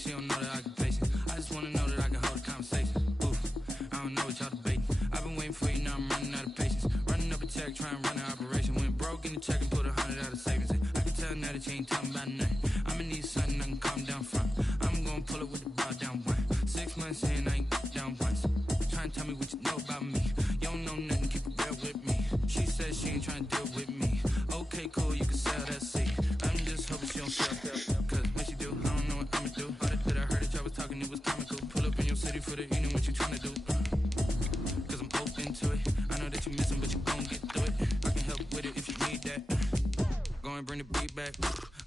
she don't know that I can place it. I just wanna know that I can hold a conversation. Oof, I don't know what y'all debating. I've been waiting for you, now I'm running out of patience. Running up a check, trying to run an operation. Went broke in the check and put 100 out of savings in. I can tell now that you ain't talking about nothing. I'ma need something I can calm down from. I'm gonna pull it with the bar down one. 6 months in, I ain't down once. Trying to tell me what you know about me. You don't know nothing, keep it real with me. She says she ain't trying to deal with me. Okay, cool, you can sell that seat. I'm just hoping she don't sell. Cause when she do, I don't know what I'ma do. All that I heard that y'all was talking, it was comical. Pull up in your city for the evening, what you tryna do? Cause I'm open to it. I know that you missing, but you gon' get through it. I can help with it if you need that. Go and bring the beat back.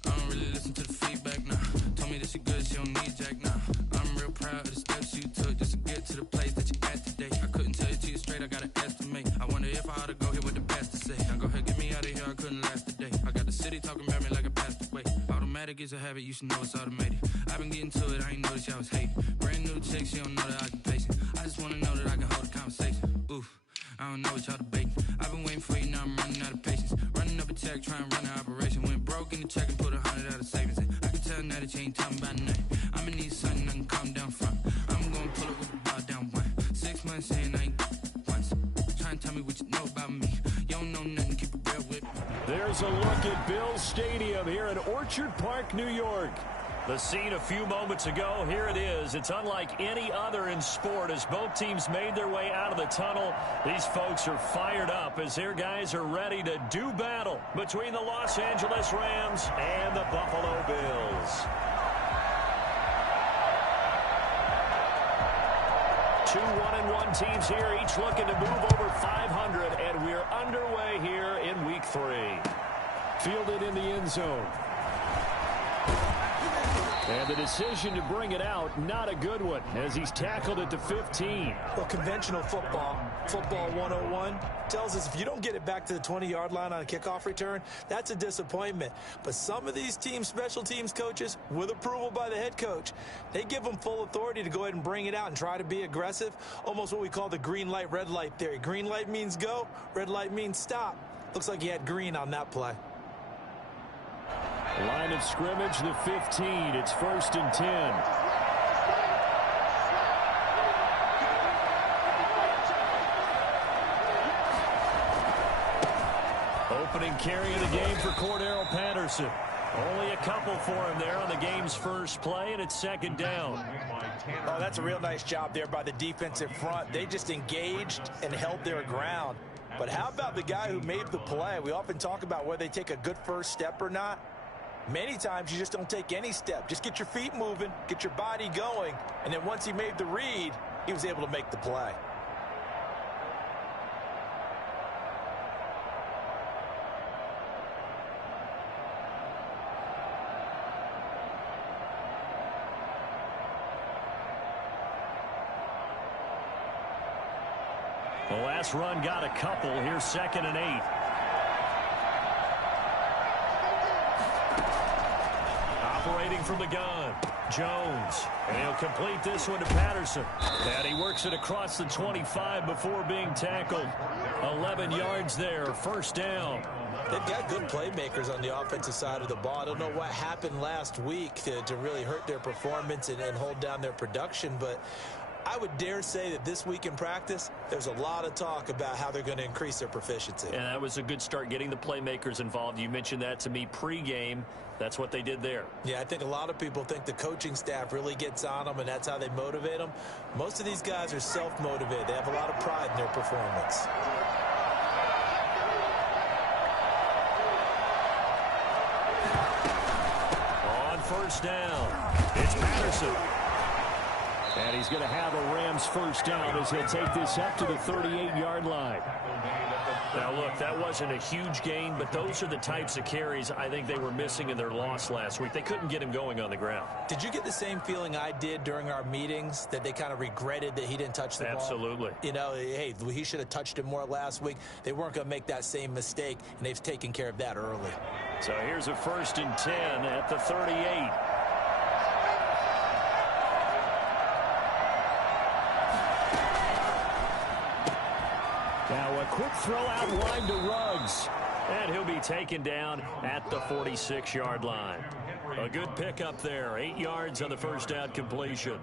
I don't really listen to the feedback, nah. Told me that she good, she don't need Jack, nah. I'm real proud of the steps you took just to get to the place that you at today. I couldn't tell you to you straight, I gotta estimate. I wonder if I ought to go here with the best to say. Now go ahead, get me out of here, I couldn't last a day. I got the city talking about me like I passed away. Automatic is a habit, you should know it's automated. I've been getting to it, I ain't noticed y'all was hating. Brand new chick, she don't know the occupation. I just wanna know that I can hold a conversation. Oof, I don't know what y'all debating. I've been waiting for you, now I'm running out of patience. Running up a check, trying to run an operation. Went broke in the check and put 100 out of savings in. I can tell now that you ain't talking about nothing. I'ma need something I can calm down from. I'm gonna pull it with the bar down one. 6 months in, I ain't once. Trying to tell me what you know about me. You don't know nothing, keep it real with me. There's a look at Bills Stadium here in Orchard Park, New York. The scene a few moments ago, here it is. It's unlike any other in sport as both teams made their way out of the tunnel. These folks are fired up as their guys are ready to do battle between the Los Angeles Rams and the Buffalo Bills. Two 1-1 teams here, each looking to move over 500, and we're underway here in Week 3. Fielded in the end zone. And the decision to bring it out, not a good one, as he's tackled at the 15. Well, conventional football 101, tells us if you don't get it back to the 20-yard line on a kickoff return, that's a disappointment. But some of these team special teams coaches, with approval by the head coach, they give them full authority to go ahead and bring it out and try to be aggressive, almost what we call the green light, red light theory. Green light means go, red light means stop. Looks like he had green on that play. Line of scrimmage, the 15. It's 1st and 10. Opening carry of the game for Cordero Patterson. Only a couple for him there on the game's first play, and it's 2nd down. Oh, that's a real nice job there by the defensive front. They just engaged and held their ground. But how about the guy who made the play? We often talk about whether they take a good first step or not. Many times you just don't take any step. Just get your feet moving, get your body going, and then once he made the read, he was able to make the play. The last run got a couple. Here's 2nd and 8. Operating from the gun, Jones. And he'll complete this one to Patterson. And he works it across the 25 before being tackled. 11 yards there, 1st down. They've got good playmakers on the offensive side of the ball. I don't know what happened last week to really hurt their performance and hold down their production, but I would dare say that this week in practice, there's a lot of talk about how they're going to increase their proficiency. And that was a good start, getting the playmakers involved. You mentioned that to me pregame. That's what they did there. Yeah, I think a lot of people think the coaching staff really gets on them, and that's how they motivate them. Most of these guys are self-motivated. They have a lot of pride in their performance. On 1st down, it's Patterson. And he's going to have a Rams 1st down as he'll take this up to the 38-yard line. Now, look, that wasn't a huge gain, but those are the types of carries I think they were missing in their loss last week. They couldn't get him going on the ground. Did you get the same feeling I did during our meetings, that they kind of regretted that he didn't touch the ball? Absolutely. You know, hey, he should have touched it more last week. They weren't going to make that same mistake, and they've taken care of that early. So here's a 1st and 10 at the 38. Now a quick throw out wide to Ruggs. And he'll be taken down at the 46-yard line. A good pickup there. 8 yards on the first down completion.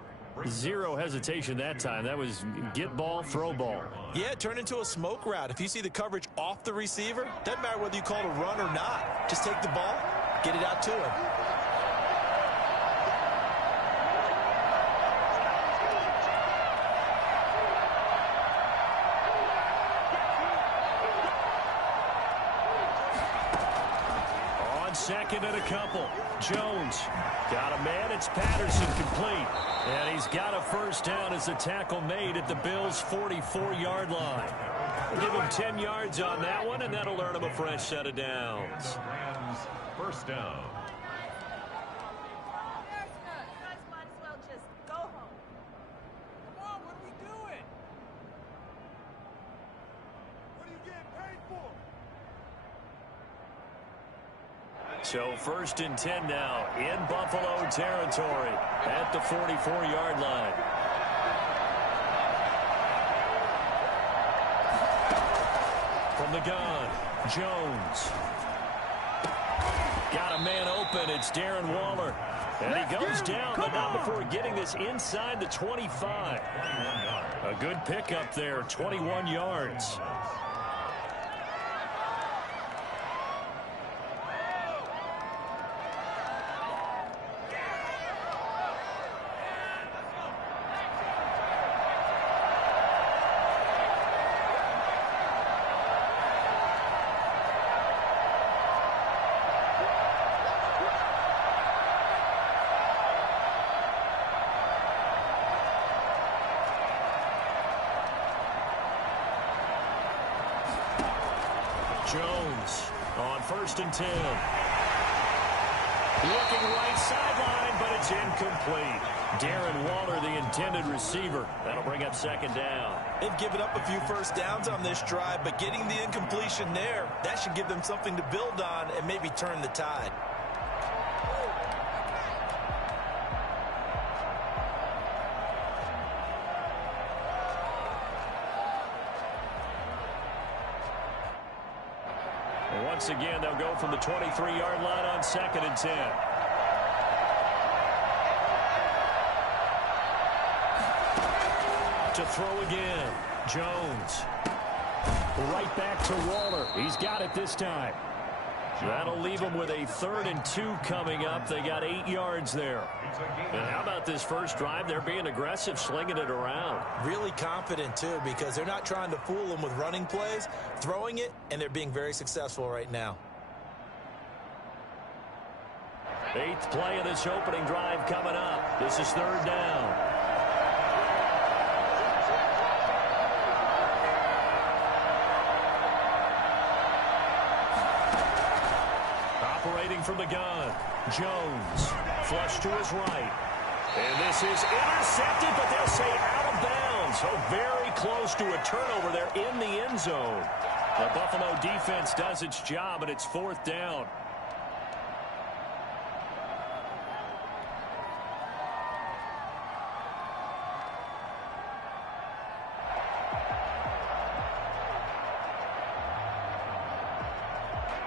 Zero hesitation that time. That was get ball, throw ball. Yeah, it turned into a smoke route. If you see the coverage off the receiver, doesn't matter whether you call it a run or not. Just take the ball, get it out to him. Second and a couple. Jones got a man. It's Patterson complete. And he's got a first down as the tackle made at the Bills' 44-yard line. We'll give him 10 yards on that one, and that'll earn him a fresh set of downs. First down. So first and 10 now in Buffalo territory at the 44-yard line. From the gun, Jones. Got a man open. It's Darren Waller. And he goes down, but not before getting this inside the 25. A good pickup there, 21 yards. Jones on first and 10. Looking right sideline, but it's incomplete. Darren Waller, the intended receiver. That'll bring up second down. They've given up a few first downs on this drive, but getting the incompletion there, that should give them something to build on and maybe turn the tide. Once again, they'll go from the 23-yard line on second and 10. To throw again, Jones. Right back to Waller. He's got it this time. That'll leave them with a 3rd and 2 coming up. They got 8 yards there. And how about this first drive? They're being aggressive, slinging it around. Really confident, too, because they're not trying to fool them with running plays, throwing it, and they're being very successful right now. 8th play of this opening drive coming up. This is 3rd down. Operating from the gun, Jones, flush to his right. And this is intercepted, but they'll say out of bounds. So very close to a turnover there in the end zone. The Buffalo defense does its job, and it's 4th down.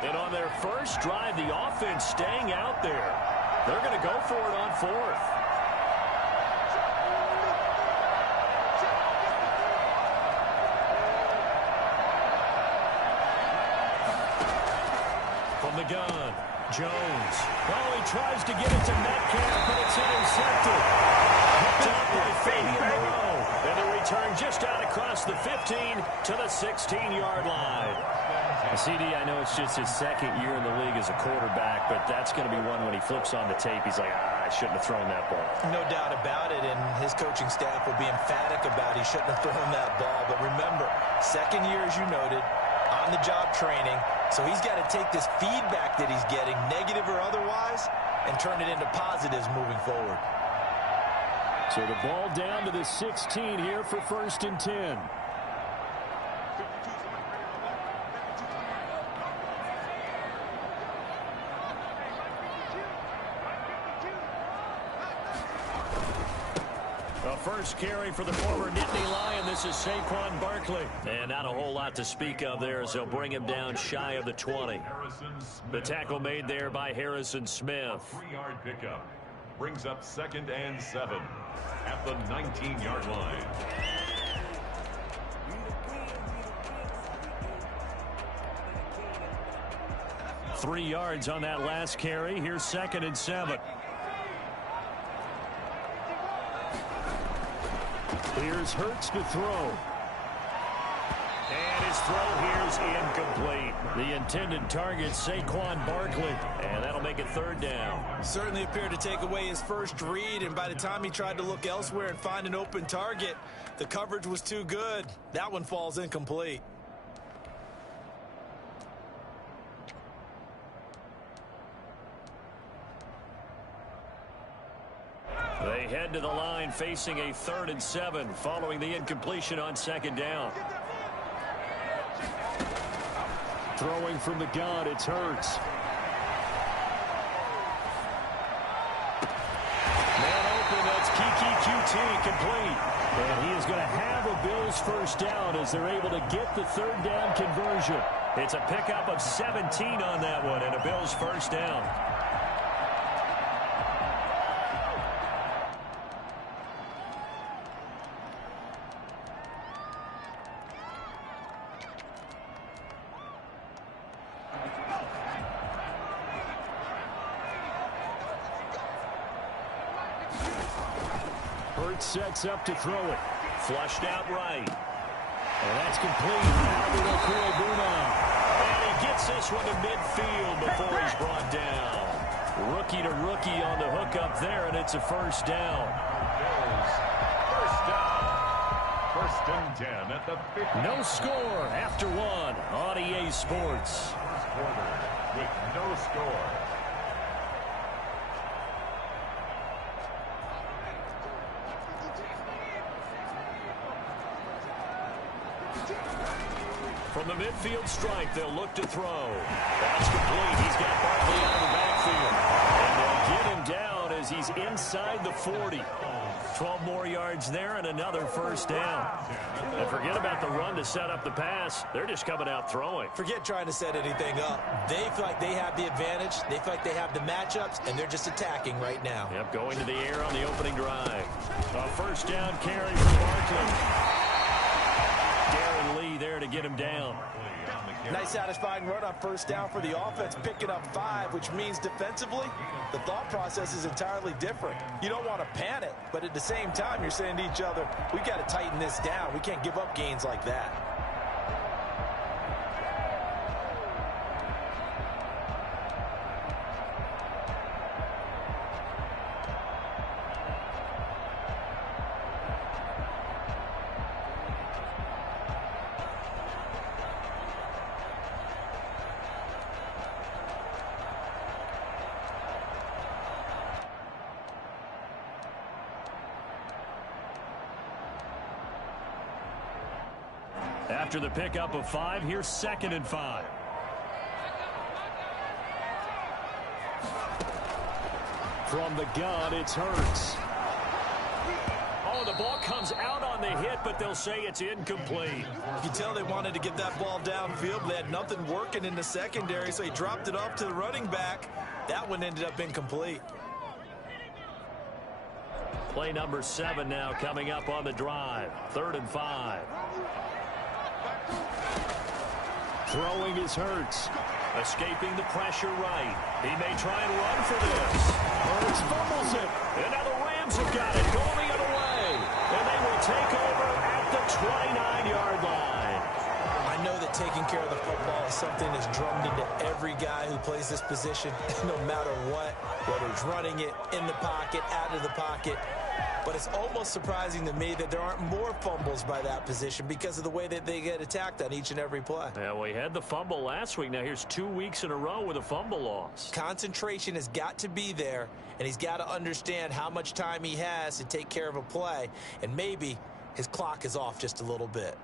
And on their first drive, the offense staying out there. They're going to go for it on 4th. From the gun, Jones. Oh, he tries to get it to Metcalf, but it's intercepted. Picked up by Fabian Moreau. And the return just out across the 15 to the 16-yard line. CD, I know it's just his 2nd year in the league as a quarterback, but that's going to be one when he flips on the tape. He's like, I shouldn't have thrown that ball. No doubt about it, and his coaching staff will be emphatic about he shouldn't have thrown that ball. But remember, 2nd year, as you noted, on-the-job training, so he's got to take this feedback that he's getting, negative or otherwise, and turn it into positives moving forward. So the ball down to the 16 here for 1st and 10. A first carry for the former Nittany Lion. This is Saquon Barkley. And not a whole lot to speak of there as they'll bring him down shy of the 20. The tackle made there by Harrison Smith. 3-yard pickup brings up 2nd and 7 at the 19-yard line. Three yards on that last carry. Here's 2nd and 7. Here's Hurts to throw. And his throw here's incomplete. The intended target, Saquon Barkley. And that'll make it 3rd down. Certainly appeared to take away his first read, and by the time he tried to look elsewhere and find an open target, the coverage was too good. That one falls incomplete. They head to the line facing a 3rd and 7 following the incompletion on 2nd down. Throwing from the gun, it's Hurts. Man open, that's Kiki QT complete. And he is going to have a Bills first down as they're able to get the 3rd down conversion. It's a pickup of 17 on that one and a Bills first down. Sets up to throw it. Flushed out right. And that's complete. Albert Okwuegbunam. And he gets this one to midfield before he's brought down. Rookie to rookie on the hook up there, and it's a first down. First down. 1st and 10 at the 50. No score after 1 on EA Sports. First quarter with no score. From the midfield stripe, they'll look to throw. That's complete. He's got Barkley out of the backfield. And they'll get him down as he's inside the 40. 12 more yards there and another first down. And forget about the run to set up the pass. They're just coming out throwing. Forget trying to set anything up. They feel like they have the advantage. They feel like they have the matchups, and they're just attacking right now. Yep, going to the air on the opening drive. A first down carry for Barkley. Darren Lee there to get him down. Nice satisfying run on first down for the offense, picking up 5, which means defensively, the thought process is entirely different. You don't want to panic, but at the same time, you're saying to each other, we've got to tighten this down. We can't give up gains like that. After the pickup of 5, here's 2nd and 5. From the gun, it's Hurts. Oh, the ball comes out on the hit, but they'll say it's incomplete. You can tell they wanted to get that ball downfield. They had nothing working in the secondary, so he dropped it off to the running back. That one ended up incomplete. Play number 7 now coming up on the drive. 3rd and 5. Throwing is Hurts. Escaping the pressure right. He may try and run for this. Hurts fumbles it. And now the Rams have got it going the other way. And they will take over at the 29-yard line. I know that taking care of the football is something that's drummed into every guy who plays this position, no matter what, whether he's running it, in the pocket, out of the pocket. But it's almost surprising to me that there aren't more fumbles by that position because of the way that they get attacked on each and every play. Yeah, we had the fumble last week. Now here's 2 weeks in a row with a fumble loss. Concentration has got to be there, and he's got to understand how much time he has to take care of a play, and maybe his clock is off just a little bit.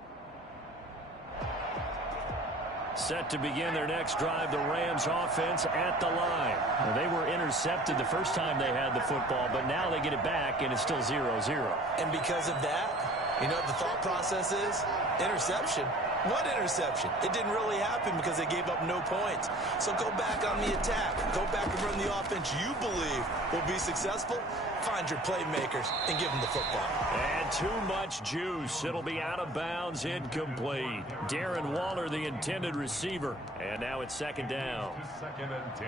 Set to begin their next drive, the Rams offense at the line. Now, they were intercepted the first time they had the football, but now they get it back, and it's still 0-0. And because of that, you know what the thought process is? Interception. What interception? It didn't really happen because they gave up no points. So go back on the attack. Go back and run the offense you believe will be successful. Find your playmakers and give them the football. And too much juice. It'll be out of bounds, incomplete. Darren Waller, the intended receiver. And now it's second down. Second and 10.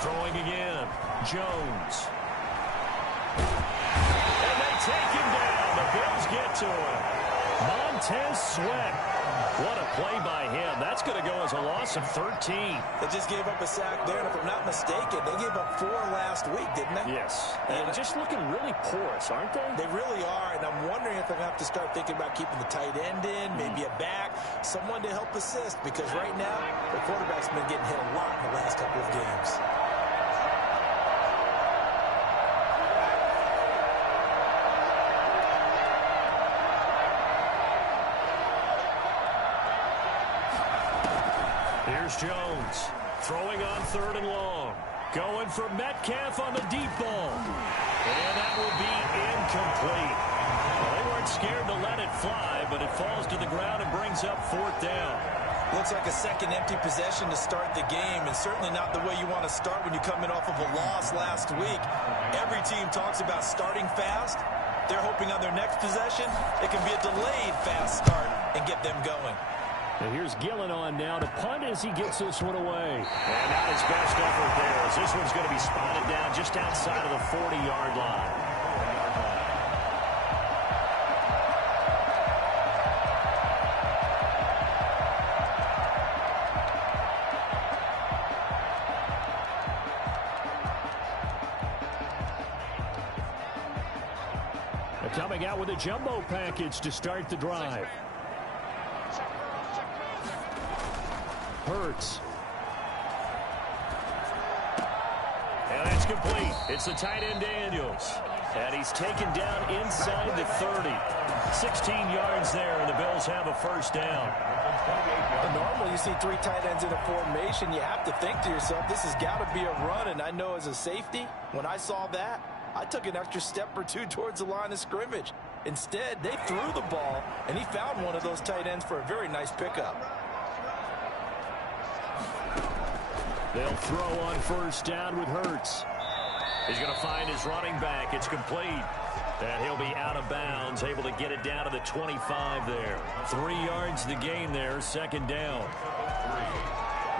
Throwing again, Jones. And they take him down. The Bills get to him. Montez Sweat. What a play by him. That's going to go as a loss of 13. They just gave up a sack there, and if I'm not mistaken, they gave up 4 last week, didn't they? Yes. And just looking really porous, aren't they? They really are, and I'm wondering if they're going to have to start thinking about keeping the tight end in, maybe a back, someone to help assist, because right now, the quarterback's been getting hit a lot in the last couple of games. Here's Jones, throwing on 3rd and long. Going for Metcalf on the deep ball. And that will be incomplete. Well, they weren't scared to let it fly, but it falls to the ground and brings up 4th down. Looks like a second empty possession to start the game, and certainly not the way you want to start when you come in off of a loss last week. Every team talks about starting fast. They're hoping on their next possession, it can be a delayed fast start and get them going. And here's Gillen on now to punt as he gets this one away. And not his best effort there, as this one's going to be spotted down just outside of the 40-yard line. Coming out with a jumbo package to start the drive. Hurts. And that's complete. It's the tight end Daniels. And he's taken down inside the 30. 16 yards there, and the Bills have a first down. Normally you see 3 tight ends in a formation. You have to think to yourself, this has got to be a run. And I know as a safety, when I saw that, I took an extra step or 2 towards the line of scrimmage. Instead, they threw the ball, and he found one of those tight ends for a very nice pickup. They'll throw on first down with Hurts. He's going to find his running back. It's complete. And he'll be out of bounds, able to get it down to the 25 there. 3 yards the gain there, second down.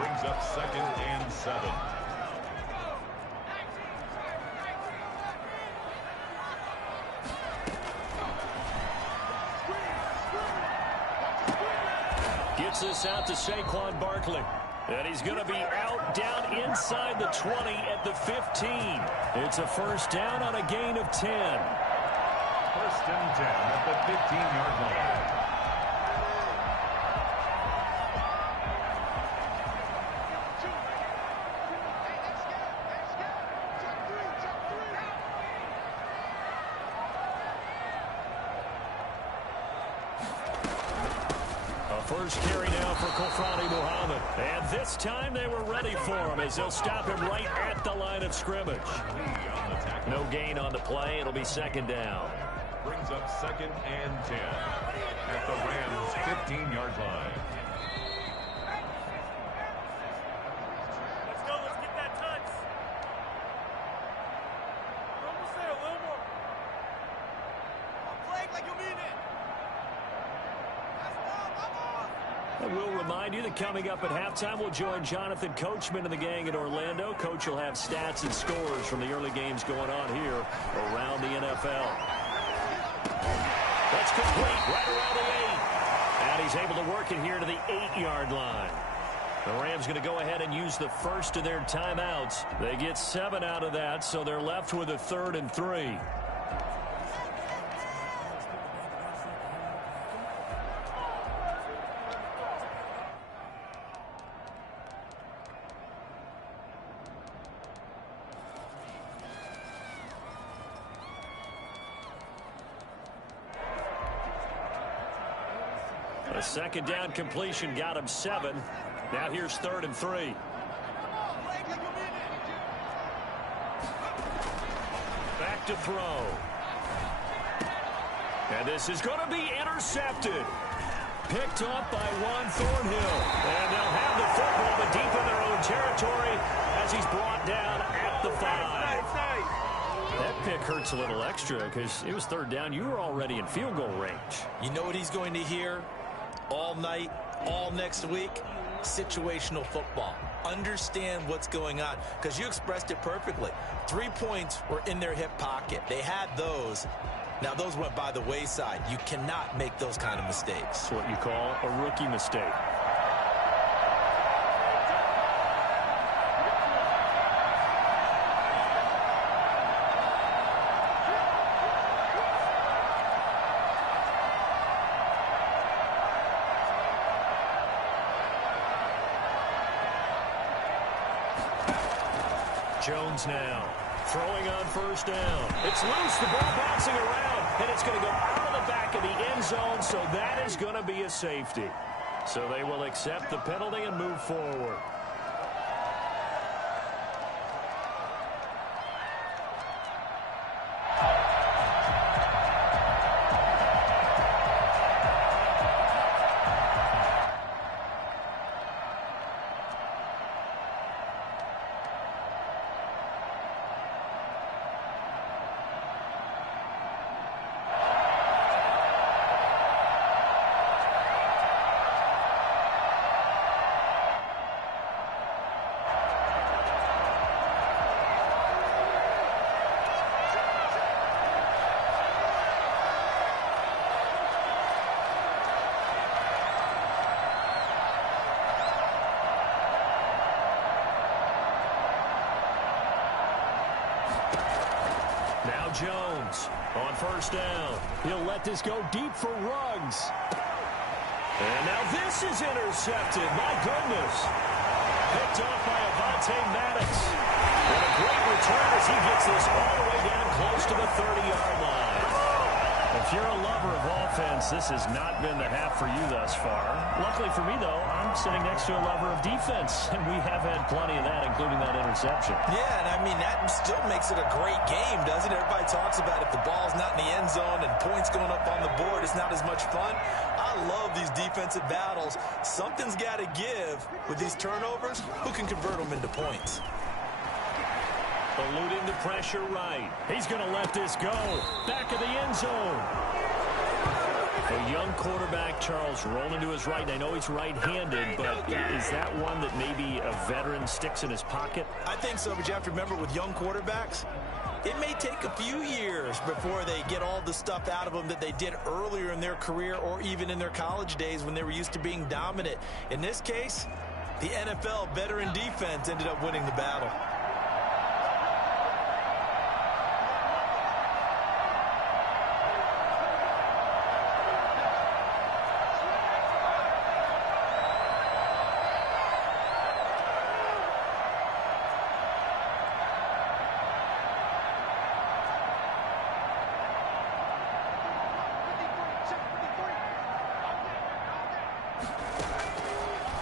3 brings up 2nd and 7. Gets this out to Saquon Barkley. And he's going to be out down inside the 20 at the 15. It's a first down on a gain of 10. 1st and 10 at the 15-yard line. First carry now for Kofrani Muhammad. And this time they were ready for him as they'll stop him right at the line of scrimmage. No gain on the play. It'll be second down. Brings up 2nd and 10 at the Rams' 15-yard line. Let's go. Let's get that touch. We're almost there. A little more. Play like you mean it. And we'll remind you that coming up at halftime, we'll join Jonathan Coachman and the gang in Orlando. Coach will have stats and scores from the early games going on here around the NFL. That's complete right around the 8. And he's able to work it here to the 8-yard line. The Rams going to go ahead and use the first of their timeouts. They get 7 out of that, so they're left with a 3rd and 3. A second down completion got him 7. Now here's 3rd and 3. Back to throw. And this is going to be intercepted. Picked up by Juan Thornhill. And they'll have the football, but deep in their own territory as he's brought down at the 5. That pick hurts a little extra because it was 3rd down. You were already in field goal range. You know what he's going to hear all night, all next week? Situational football. Understand what's going on, because you expressed it perfectly. 3 points were in their hip pocket. They had those. Now those went by the wayside. You cannot make those kind of mistakes. That's what you call a rookie mistake. Jones now throwing on 1st down. It's loose, the ball bouncing around, and it's going to go out of the back of the end zone, so that is going to be a safety. So they will accept the penalty and move forward. Jones on 1st down. He'll let this go deep for Ruggs. And now this is intercepted. My goodness. Picked off by Avonte Maddox. And a great return as he gets this all the way down close to the 30-yard line. If you're a lover of offense, this has not been the half for you thus far. Luckily for me, though, I'm sitting next to a lover of defense, and we have had plenty of that, including that interception. Yeah, and I mean, that still makes it a great game, doesn't it? Everybody talks about if the ball's not in the end zone and points going up on the board, it's not as much fun. I love these defensive battles. Something's got to give with these turnovers. Who can convert them into points? Eluding the pressure right. He's going to let this go. Back of the end zone. A young quarterback, Charles, rolling to his right. And I know he's right-handed, but is that one that maybe a veteran sticks in his pocket? I think so, but you have to remember with young quarterbacks, it may take a few years before they get all the stuff out of them that they did earlier in their career or even in their college days when they were used to being dominant. In this case, the NFL veteran defense ended up winning the battle.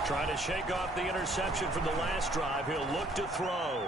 Trying to shake off the interception from the last drive. He'll look to throw.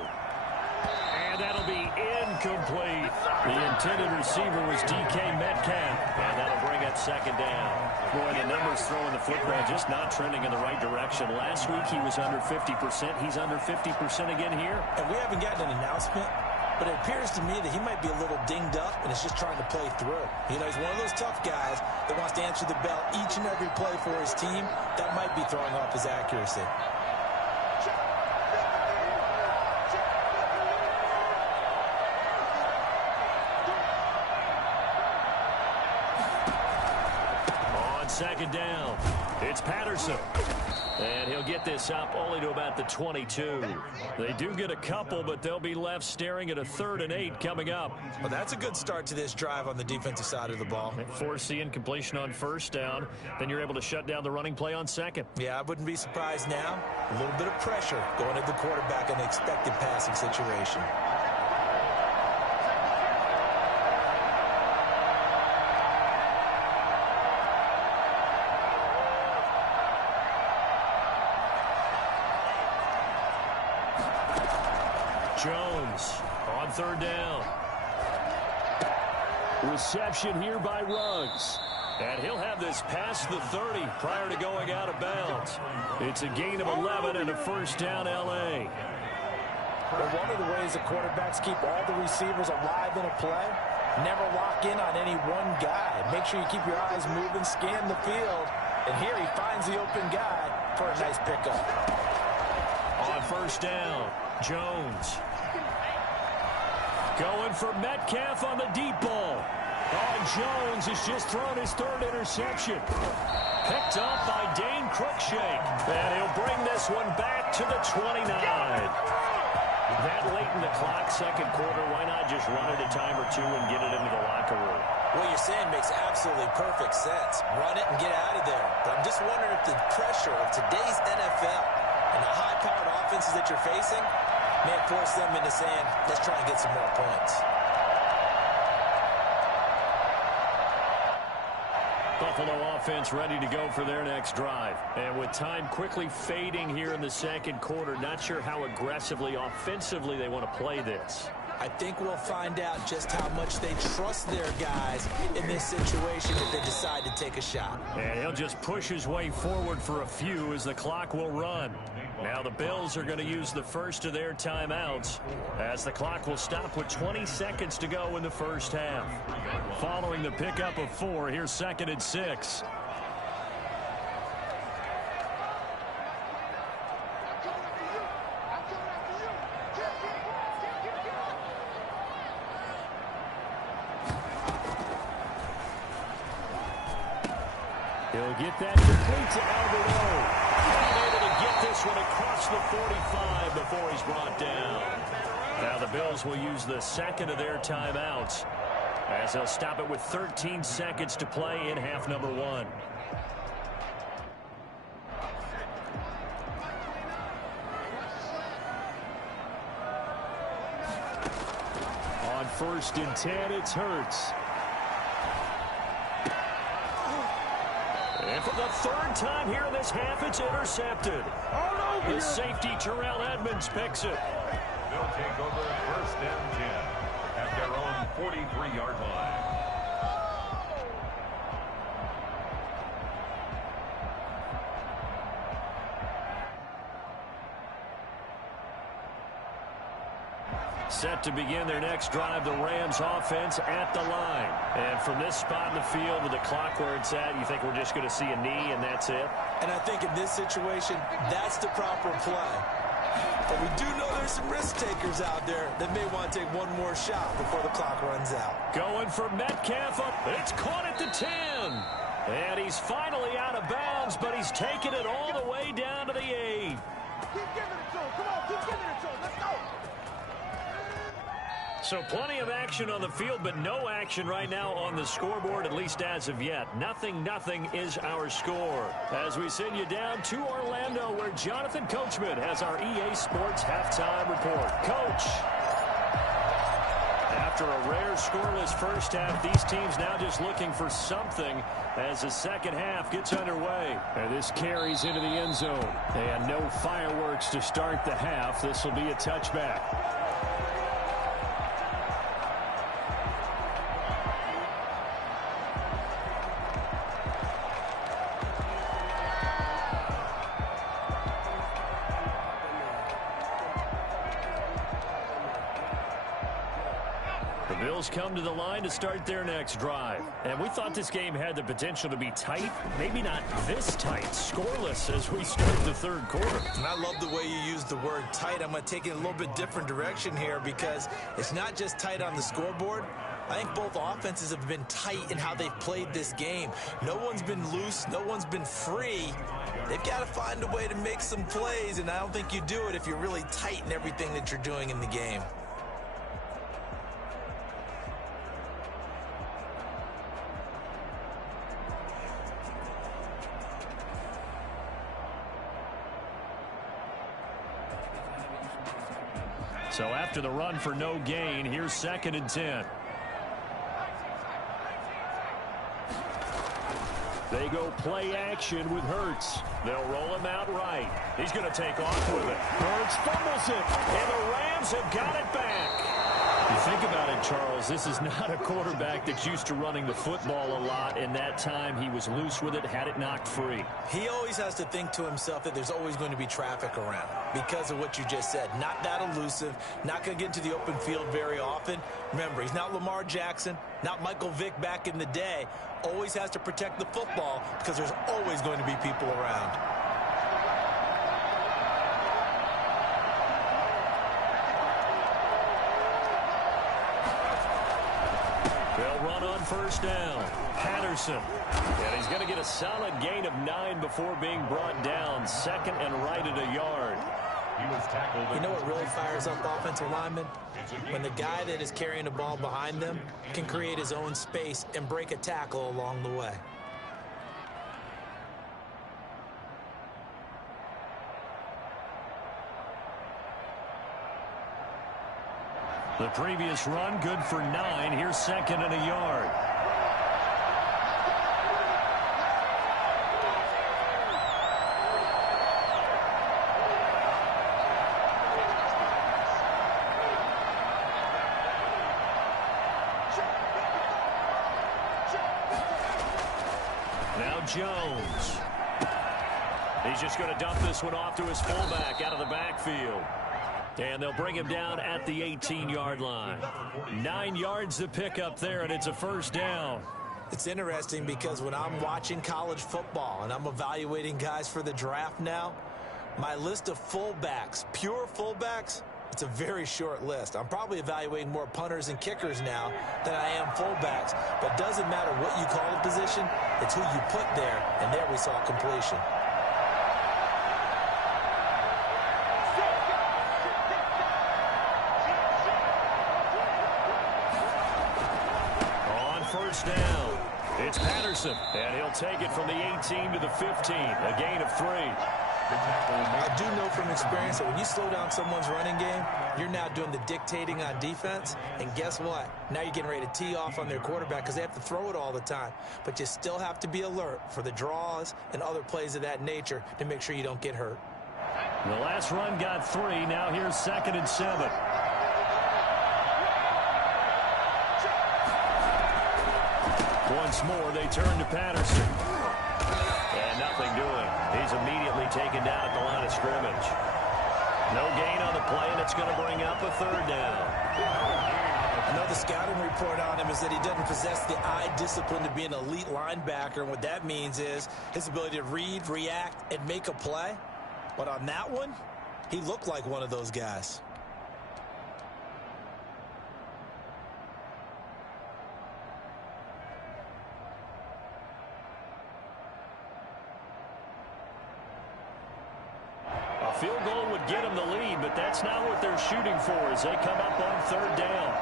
And that'll be incomplete. The intended receiver was DK Metcalf. And that'll bring it 2nd down. Boy, the numbers throwing the football just not trending in the right direction. Last week he was under 50%. He's under 50% again here. And we haven't gotten an announcement, but it appears to me that he might be a little dinged up and is just trying to play through. You know, he's one of those tough guys that wants to answer the bell each and every play for his team. That might be throwing off his accuracy. second down. It's Patterson. And he'll get this up only to about the 22. They do get a couple, but they'll be left staring at a 3rd and 8 coming up. Well, that's a good start to this drive on the defensive side of the ball. Force the incompletion on first down. Then you're able to shut down the running play on second. Yeah, I wouldn't be surprised now. A little bit of pressure going at the quarterback in an expected passing situation. Jones on 3rd down. Reception here by Ruggs. And he'll have this past the 30 prior to going out of bounds. It's a gain of 11 and a first down, L.A. Well, one of the ways the quarterbacks keep all the receivers alive in a play, never lock in on any one guy. Make sure you keep your eyes moving, scan the field. And here he finds the open guy for a nice pickup. On first down, Jones. Going for Metcalf on the deep ball. Oh, Jones has just thrown his 3rd interception. Picked up by Dane Cruikshank. And he'll bring this one back to the 29. That late in the clock, second quarter, why not just run it a time or two and get it into the locker room? What you're saying makes absolutely perfect sense. Run it and get out of there. But I'm just wondering if the pressure of today's NFL and the high-powered offenses that you're facing may force them into saying, let's try and get some more points. Buffalo offense ready to go for their next drive. And with time quickly fading here in the second quarter, not sure how aggressively, offensively they want to play this. I think we'll find out just how much they trust their guys in this situation if they decide to take a shot. And he'll just push his way forward for a few as the clock will run. Now the Bills are going to use the first of their timeouts as the clock will stop with 20 seconds to go in the first half. Following the pickup of 4, here's 2nd and 6. He'll get that complete to Alberto. Able to get this one across the 45 before he's brought down. Now the Bills will use the second of their timeouts as they'll stop it with 13 seconds to play in half number 1. On 1st and 10, it's Hurts. And for the 3rd time here in this half, it's intercepted. The safety, Terrell Edmonds, picks it. They'll take over 1st and 10 at their own 43-yard line. Set to begin their next drive, the Rams offense at the line. And from this spot in the field with the clock where it's at, you think we're just going to see a knee and that's it? And I think in this situation, that's the proper play. But we do know there's some risk takers out there that may want to take one more shot before the clock runs out. Going for Metcalf. It's caught at the 10. And he's finally out of bounds, but he's taken it all the way down to the 8. Keep giving it to him. Come on, keep giving it to him. Let's go. So plenty of action on the field, but no action right now on the scoreboard, at least as of yet. 0-0 is our score. As we send you down to Orlando, where Jonathan Coachman has our EA Sports halftime report. Coach. After a rare scoreless first half, these teams now just looking for something as the second half gets underway. And this carries into the end zone. And no fireworks to start the half. This will be a touchback. Come to the line to start their next drive. And we thought this game had the potential to be tight, maybe not this tight, scoreless as we start the third quarter. And I love the way you use the word tight. I'm going to take it a little bit different direction here because it's not just tight on the scoreboard. I think both offenses have been tight in how they've played this game. No one's been loose. No one's been free. They've got to find a way to make some plays, and I don't think you do it if you're really tight in everything that you're doing in the game. So after the run for no gain, here's 2nd and 10. They go play action with Hurts. They'll roll him out right. He's going to take off with it. Hurts fumbles it, and the Rams have got it back. You think about it, Charles, this is not a quarterback that's used to running the football a lot, and that time he was loose with it, had it knocked free. He always has to think to himself that there's always going to be traffic around because of what you just said. Not that elusive, not going to get into the open field very often. Remember, he's not Lamar Jackson, not Michael Vick back in the day. Always has to protect the football because there's always going to be people around. They'll run on 1st down. Patterson. And he's going to get a solid gain of 9 before being brought down. 2nd and right at a yard. He was tackled. You know what really fires up offensive linemen? When the guy that is carrying the ball behind them can create his own space and break a tackle along the way. The previous run, good for 9. Here's 2nd and a yard. Now Jones. He's just going to dump this one off to his fullback out of the backfield. And they'll bring him down at the 18-yard line. 9 yards to pick up there, and it's a 1st down. It's interesting because when I'm watching college football and I'm evaluating guys for the draft now, my list of fullbacks, pure fullbacks, it's a very short list. I'm probably evaluating more punters and kickers now than I am fullbacks. But it doesn't matter what you call the position, it's who you put there, and there we saw completion. Down. It's Patterson, and he'll take it from the 18 to the 15, a gain of 3. I do know from experience that when you slow down someone's running game, you're now doing the dictating on defense, and guess what? Now you're getting ready to tee off on their quarterback because they have to throw it all the time, but you still have to be alert for the draws and other plays of that nature to make sure you don't get hurt. The last run got 3. Now here's 2nd and 7. Once more, they turn to Patterson. And nothing doing. He's immediately taken down at the line of scrimmage. No gain on the play, and it's going to bring up a 3rd down. Another scouting report on him is that he doesn't possess the eye discipline to be an elite linebacker, and what that means is his ability to read, react, and make a play. But on that one, he looked like one of those guys. Field goal would get them the lead, but that's not what they're shooting for as they come up on 3rd down.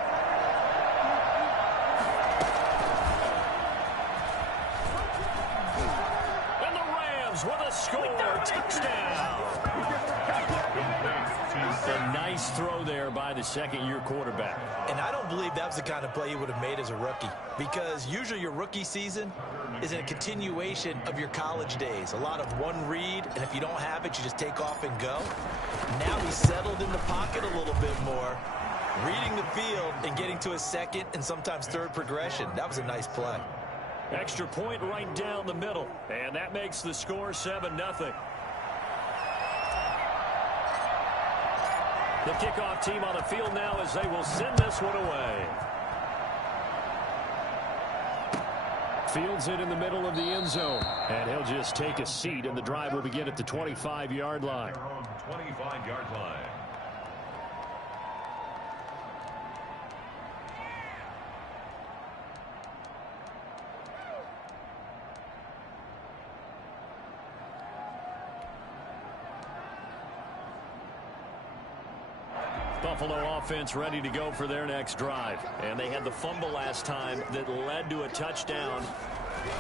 And the Rams with a score. Touchdown. A nice throw there by the 2nd-year quarterback. And I don't believe that was the kind of play he would have made as a rookie, because usually your rookie season is a continuation of your college days. A lot of one read, and if you don't have it, you just take off and go. Now he's settled in the pocket a little bit more, reading the field and getting to his 2nd and sometimes 3rd progression. That was a nice play. Extra point right down the middle, and that makes the score 7-0. The kickoff team on the field now as they will send this one away. Fields it in the middle of the end zone, and he'll just take a seat, and the drive will begin at the 25-yard line. 25-yard line. Buffalo offense ready to go for their next drive. And they had the fumble last time that led to a touchdown.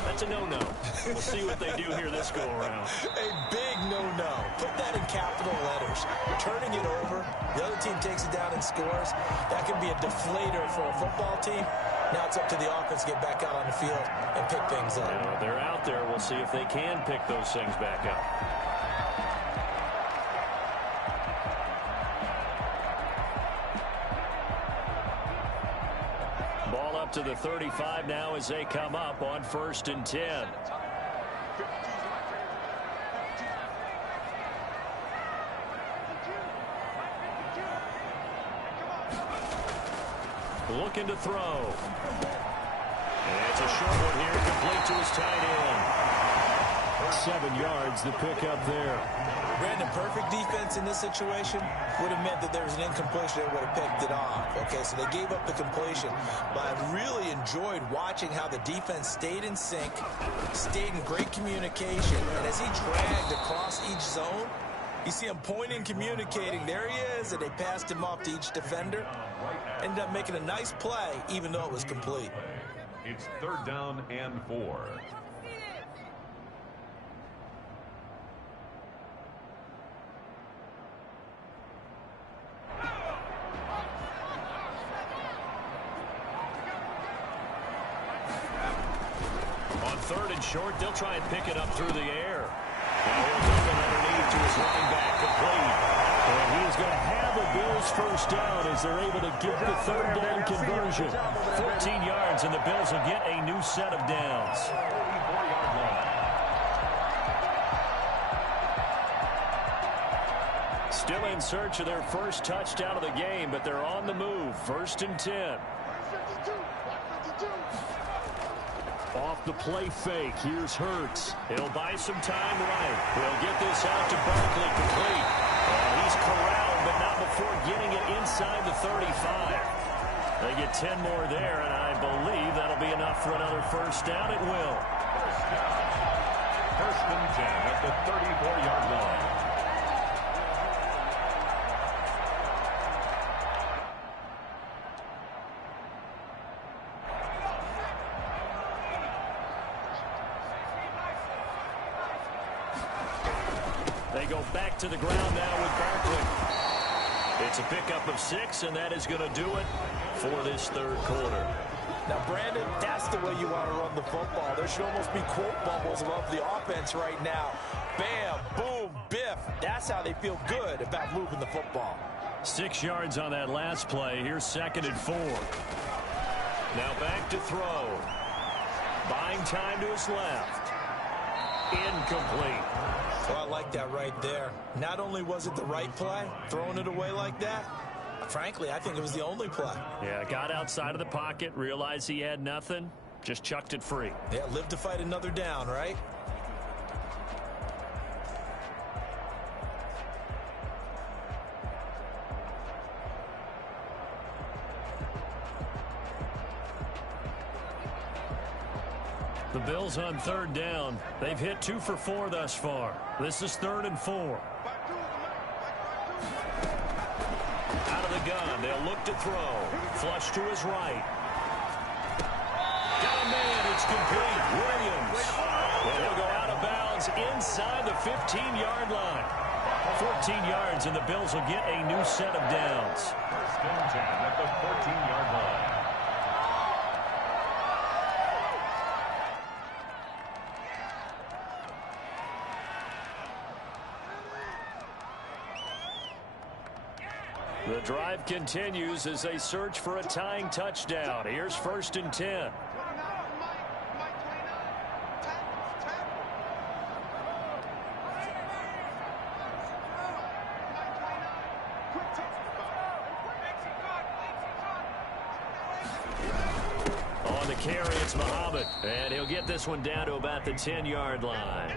That's a no-no. We'll see what they do here this go-around. A big no-no. Put that in capital letters. Turning it over, the other team takes it down and scores. That can be a deflator for a football team. Now it's up to the offense to get back out on the field and pick things up. Yeah, they're out there. We'll see if they can pick those things back up. Ball up to the 35 now as they come up on 1st and 10. Looking to throw. And it's a short one here, complete to his tight end. 7 yards, the pickup there. Brandon, perfect defense in this situation would have meant that there was an incompletion. They would have picked it off. Okay, so they gave up the completion. But I really enjoyed watching how the defense stayed in sync, stayed in great communication. And as he dragged across each zone, you see him pointing, communicating. There he is, and they passed him off to each defender. Ended up making a nice play, even though it was complete. It's 3rd down and 4. On 3rd and short, they'll try and pick it up through the air. Now he'll dump it underneath to his running back, complete. And he is going to have the Bills first down as they're able to get the 3rd down conversion. 14 yards, and the Bills will get a new set of downs. Still in search of their first touchdown of the game, but they're on the move. 1st and 10. Off the play fake. Here's Hurts. He'll buy some time right. He'll get this out to Barkley, complete. And he's corralled, but not before getting it inside the 35. They get 10 more there, and I believe that'll be enough for another first down. It will. 1st and 10 at the 34-yard line. They go back to the ground now with Barkley. It's a pickup of 6, and that is going to do it for this 3rd quarter. Now, Brandon, that's the way you want to run the football. There should almost be quote bubbles above the offense right now. Bam, boom, biff. That's how they feel good about moving the football. 6 yards on that last play. Here's 2nd and 4. Now back to throw. Buying time to his left. Incomplete. Well, I like that right there. Not only was it the right play, throwing it away like that, frankly, I think it was the only play. Yeah, got outside of the pocket, realized he had nothing, just chucked it free. Yeah, live to fight another down, right? The Bills on 3rd down. They've hit 2 for 4 thus far. This is 3rd and 4. Out of the gun. They'll look to throw. Flush to his right. Got a man. It's complete. Williams. And he'll go out of bounds inside the 15-yard line. 14 yards, and the Bills will get a new set of downs. 1st and 10 at the 14-yard line. The drive continues as they search for a tying touchdown. Here's 1st and 10. On the carry, it's Muhammad. And he'll get this one down to about the 10-yard line.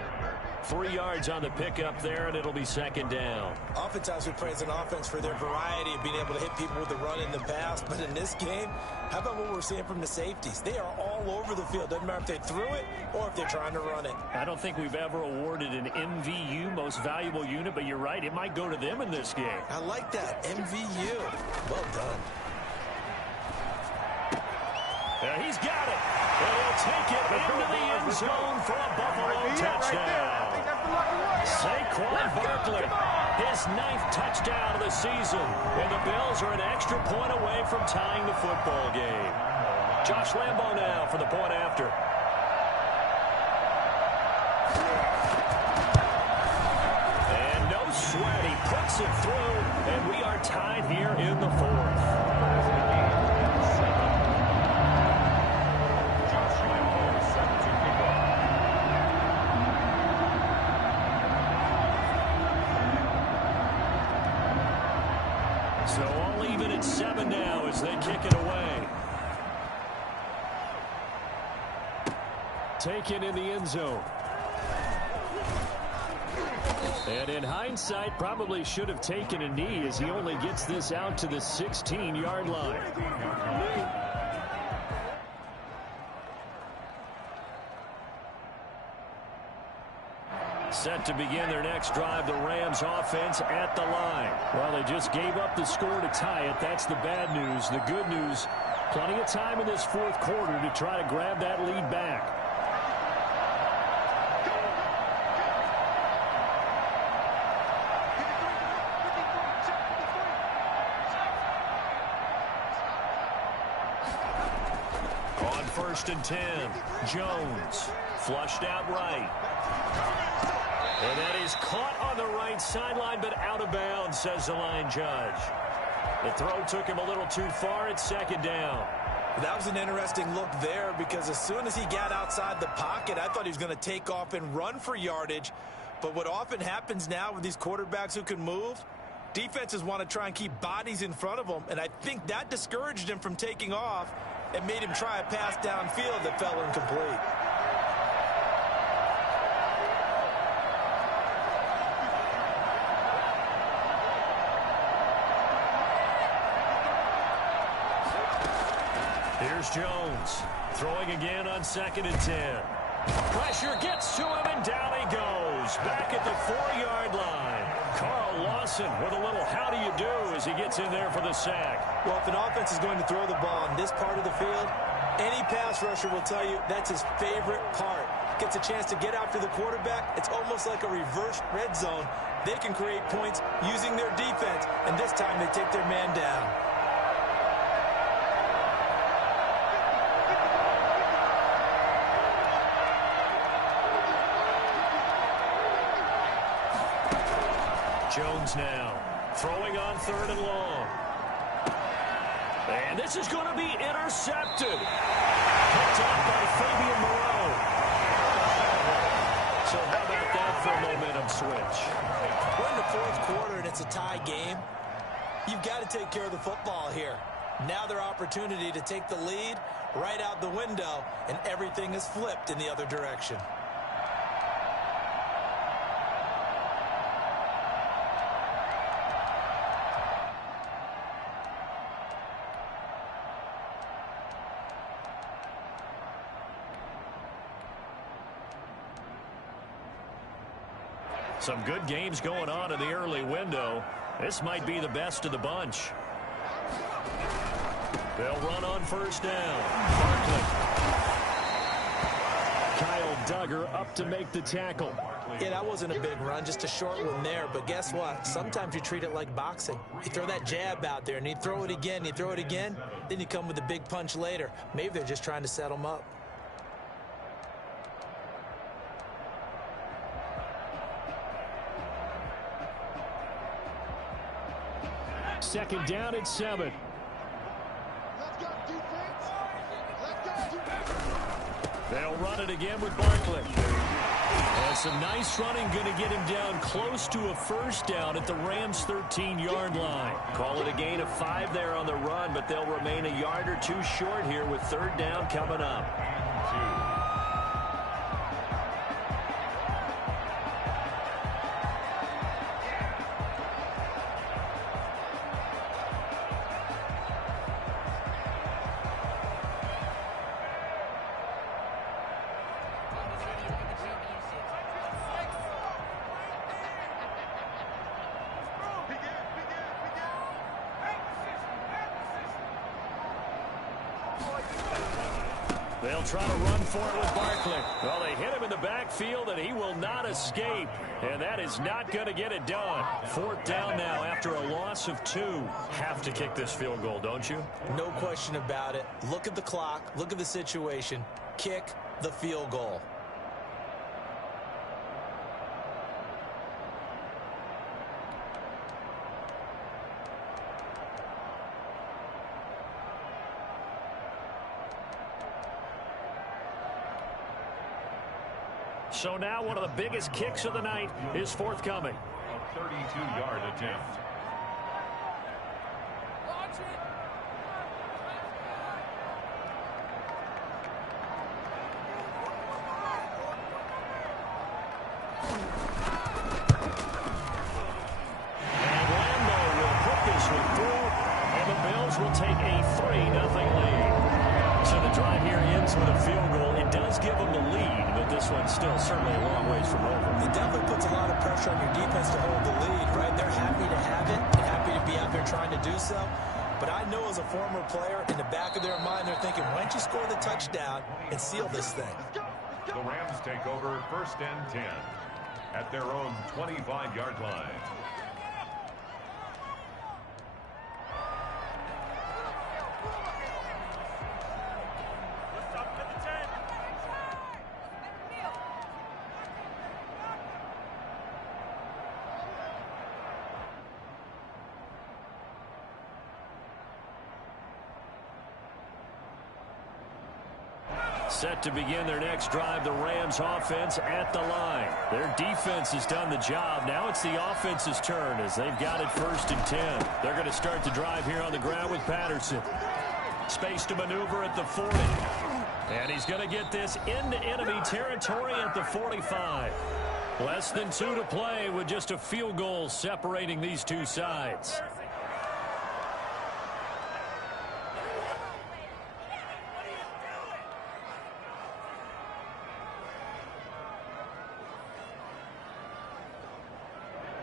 3 yards on the pickup there, and it'll be second down. Oftentimes we praise an offense for their variety of being able to hit people with the run in the pass, but in this game, how about what we're seeing from the safeties? They are all over the field. Doesn't matter if they threw it or if they're trying to run it. I don't think we've ever awarded an MVU, most valuable unit, but you're right, it might go to them in this game. I like that, MVU. Well done. He's got it. And he'll take it into the end zone for a Buffalo touchdown. Saquon Barkley, his 9th touchdown of the season. And the Bills are an extra point away from tying the football game. Josh Lambo now for the point after. And no sweat. He puts it through, and we are tied here in the 4th. So all even at 7 now as they kick it away. Taken in the end zone. And in hindsight, probably should have taken a knee as he only gets this out to the 16-yard line. Set to begin their next drive, the Rams offense at the line. Well, they just gave up the score to tie it. That's the bad news. The good news, plenty of time in this 4th quarter to try to grab that lead back. On 1st and 10, Jones flushed out right. And that is caught on the right sideline, but out of bounds, says the line judge. The throw took him a little too far. It's second down. That was an interesting look there because as soon as he got outside the pocket, I thought he was going to take off and run for yardage. But what often happens now with these quarterbacks who can move, defenses want to try and keep bodies in front of them, and I think that discouraged him from taking off and made him try a pass downfield that fell incomplete. Here's Jones, throwing again on 2nd and 10. Pressure gets to him, and down he goes. Back at the 4-yard line. Carl Lawson with a little how do you do as he gets in there for the sack. Well, if an offense is going to throw the ball in this part of the field, any pass rusher will tell you that's his favorite part. Gets a chance to get after the quarterback. It's almost like a reverse red zone. They can create points using their defense, and this time they take their man down. Jones now throwing on 3rd and long. And this is going to be intercepted. Picked up by Fabian Moreau. So how about that for a momentum switch? We're in the 4th quarter and it's a tie game. You've got to take care of the football here. Now their opportunity to take the lead right out the window, and everything is flipped in the other direction. Some good games going on in the early window. This might be the best of the bunch. They'll run on 1st down. Barkley. Kyle Duggar up to make the tackle. Yeah, that wasn't a big run, just a short one there. But guess what? Sometimes you treat it like boxing. You throw that jab out there, and you throw it again, you throw it again, then you come with a big punch later. Maybe they're just trying to set them up. Second down at 7. Let's go, defense. Let's go, defense. They'll run it again with Barkley. And some nice running going to get him down close to a 1st down at the Rams' 13-yard line. Call it a gain of 5 there on the run, but they'll remain a yard or 2 short here with 3rd down coming up. They'll try to run for it with Barkley. Well, they hit him in the backfield, and he will not escape. And that is not going to get it done. 4th down now after a loss of 2. Have to kick this field goal, don't you? No question about it. Look at the clock. Look at the situation. Kick the field goal. So now one of the biggest kicks of the night is forthcoming. A 32-yard attempt. And Lambo will put this one through, and the Bills will take a 3-0 lead. So the drive here ends with a field goal. It does give them the lead, but this one's still certainly a long ways from over. It definitely puts a lot of pressure on your defense to hold the lead, right? They're happy to have it and happy to be out there trying to do so. But I know as a former player, in the back of their mind, they're thinking, why don't you score the touchdown and seal this thing? The Rams take over 1st and 10 at their own 25-yard line. Set to begin their next drive, the Rams offense at the line. Their defense has done the job. Now it's the offense's turn as they've got it 1st and 10. They're going to start the drive here on the ground with Patterson. Space to maneuver at the 40. And he's going to get this into enemy territory at the 45. Less than 2 to play with just a field goal separating these two sides.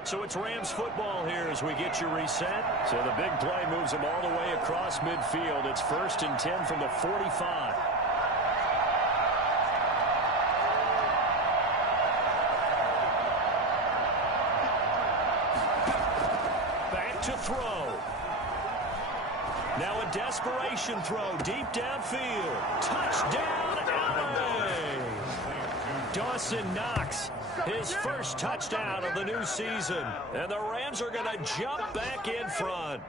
So it's Rams football here as we get you reset. So the big play moves them all the way across midfield. It's 1st and 10 from the 45. Back to throw. Now a desperation throw deep downfield. Touchdown, LA! Dawson Knox, his first touchdown of the new season. And the Rams are going to jump back in front.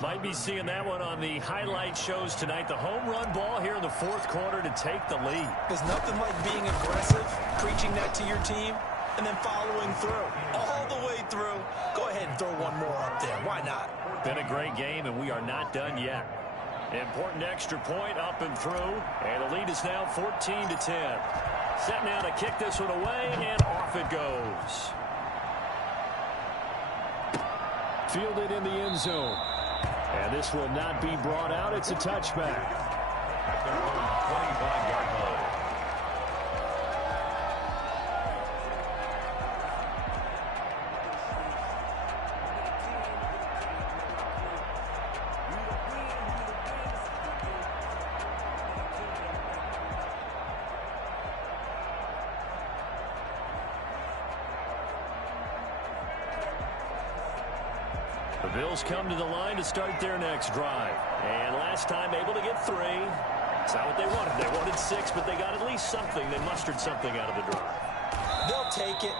Might be seeing that one on the highlight shows tonight. The home run ball here in the 4th quarter to take the lead. There's nothing like being aggressive, preaching that to your team, and then following through. All the way through. Go ahead and throw one more up there. Why not? Been a great game, and we are not done yet. Important extra point up and through. And the lead is now 14 to 10. Set now to kick this one away, and off it goes. Fielded in the end zone. And this will not be brought out. It's a touchback. At their own 25-yard line. The Bills come to the line to start their next drive. And last time able to get 3. It's not what they wanted. They wanted 6, but they got at least something. They mustered something out of the drive. They'll take it.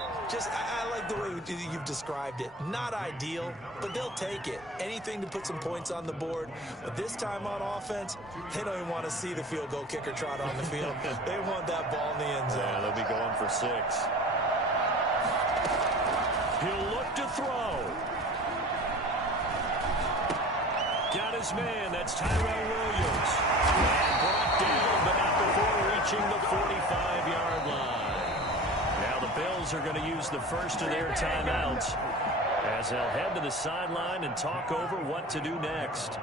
I like the way you've described it. Not ideal, but they'll take it. Anything to put some points on the board. But this time on offense, they don't even want to see the field goal kicker trot on the field. They want that ball in the end zone. Yeah, they'll be going for 6. He'll look to throw. Got his man. That's Tyrell Williams. And brought down, but not before reaching the 45-yard line. Now the Bills are going to use the first of their timeouts as they'll head to the sideline and talk over what to do next.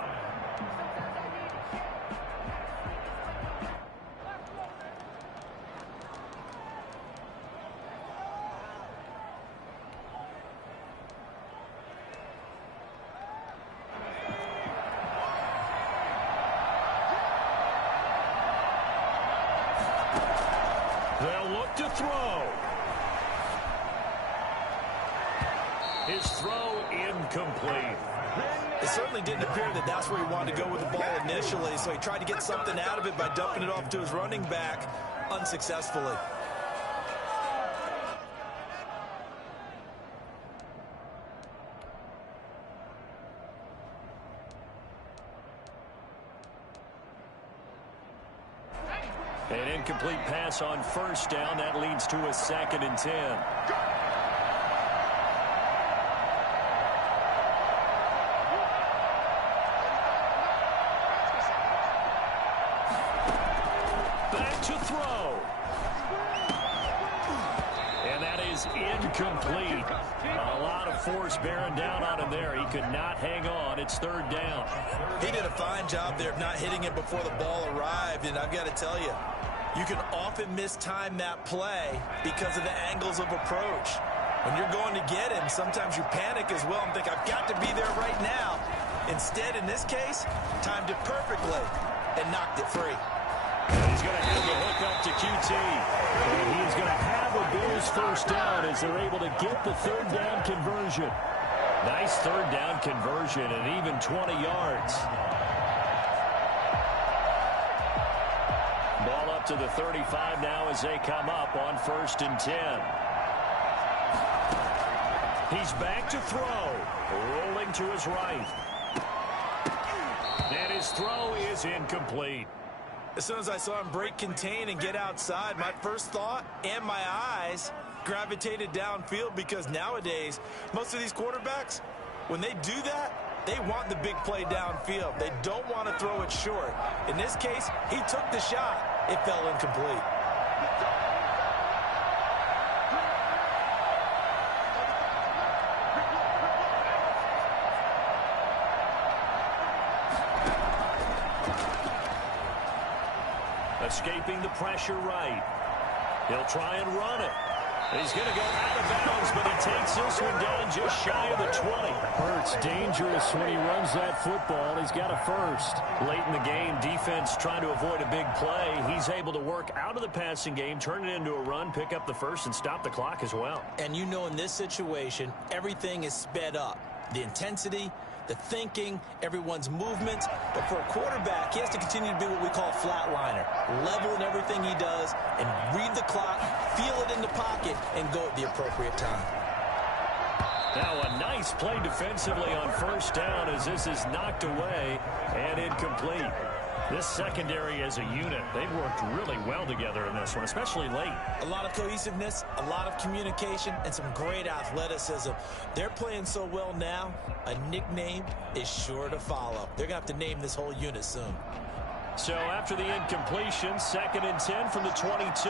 throw. His throw incomplete. It certainly didn't appear that that's where he wanted to go with the ball initially, so he tried to get something out of it by dumping it off to his running back unsuccessfully. An incomplete pass on first down. That leads to a 2nd and 10. Back to throw. And that is incomplete. A lot of force bearing down on him there. He could not hang on. It's 3rd down. He did a fine job there of not hitting it before the ball arrived, and I've got to tell you, you can often mistime that play because of the angles of approach. When you're going to get him, sometimes you panic as well and think, I've got to be there right now. Instead, in this case, timed it perfectly and knocked it free. And he's going to have the hook up to QT. And he's going to have a Bills first down as they're able to get the 3rd down conversion. Nice 3rd down conversion and even 20 yards. Ball up to the 35 now as they come up on 1st and 10. He's back to throw. Rolling to his right. And his throw is incomplete. As soon as I saw him break contain and get outside, my first thought and my eyes gravitated downfield, because nowadays, most of these quarterbacks, when they do that, they want the big play downfield. They don't want to throw it short. In this case, he took the shot. It fell incomplete. Escaping the pressure right. He'll try and run it. He's going to go out of bounds, but he takes this one down just shy of the 20. Hurts dangerous when he runs that football. He's got a first. Late in the game, defense trying to avoid a big play. He's able to work out of the passing game, turn it into a run, pick up the first, and stop the clock as well. And you know, in this situation, everything is sped up. The intensity, the thinking, everyone's movements. But for a quarterback, he has to continue to be what we call a flatliner. Level in everything he does and read the clock, feel it in the pocket, and go at the appropriate time. Now a nice play defensively on first down as this is knocked away and incomplete. This secondary as a unit, they've worked really well together in this one, especially late. A lot of cohesiveness, a lot of communication, and some great athleticism. They're playing so well now, a nickname is sure to follow. They're going to have to name this whole unit soon. So after the incompletion, 2nd and 10 from the 22.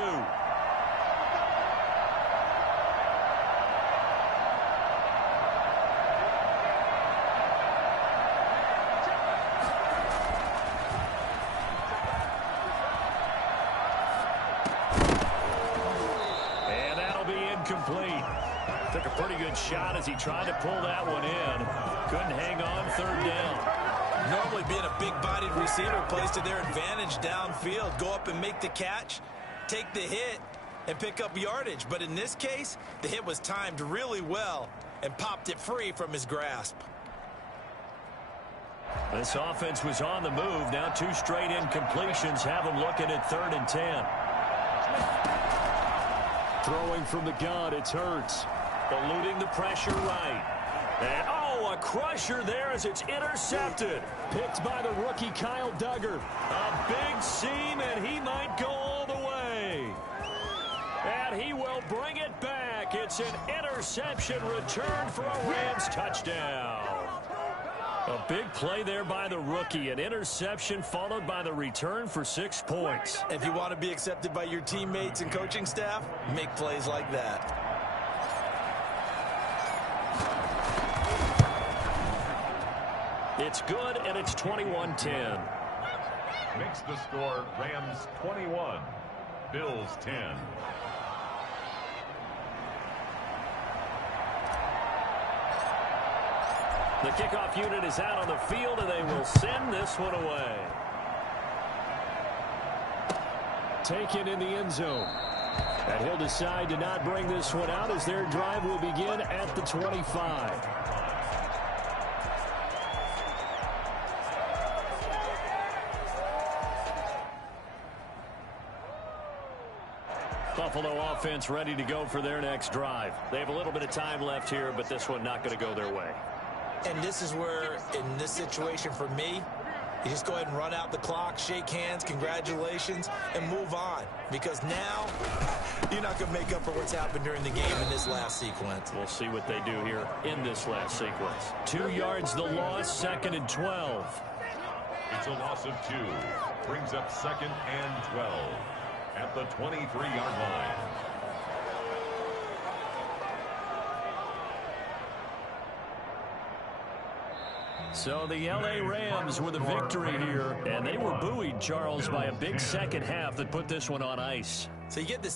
Complete. Took a pretty good shot as he tried to pull that one in. Couldn't hang on 3rd down. Normally being a big-bodied receiver plays to their advantage downfield. Go up and make the catch, take the hit, and pick up yardage. But in this case, the hit was timed really well and popped it free from his grasp. This offense was on the move. Now 2 straight incompletions have them looking at 3rd and 10. Throwing from the gun, it's Hurts. Eluding the pressure right. And, oh, a crusher there as it's intercepted. Picked by the rookie Kyle Duggar. A big seam, and he might go all the way. And he will bring it back. It's an interception return for a Rams touchdown. A big play there by the rookie. An interception followed by the return for 6 points. If you want to be accepted by your teammates and coaching staff, make plays like that. It's good, and it's 21-10. Makes the score Rams 21, Bills 10. The kickoff unit is out on the field, and they will send this one away. Taken in the end zone. And he'll decide to not bring this one out as their drive will begin at the 25. Buffalo offense ready to go for their next drive. They have a little bit of time left here, but this one not going to go their way. And this is where, in this situation for me, you just go ahead and run out the clock, shake hands, congratulations, and move on. Because now, you're not going to make up for what's happened during the game in this last sequence. We'll see what they do here in this last sequence. 2 yards the loss, 2nd and 12. It's a loss of 2. Brings up 2nd and 12 at the 23-yard line. So the L.A. Rams with a victory here, and they were buoyed, Charles, by a big second half that put this one on ice. So you get this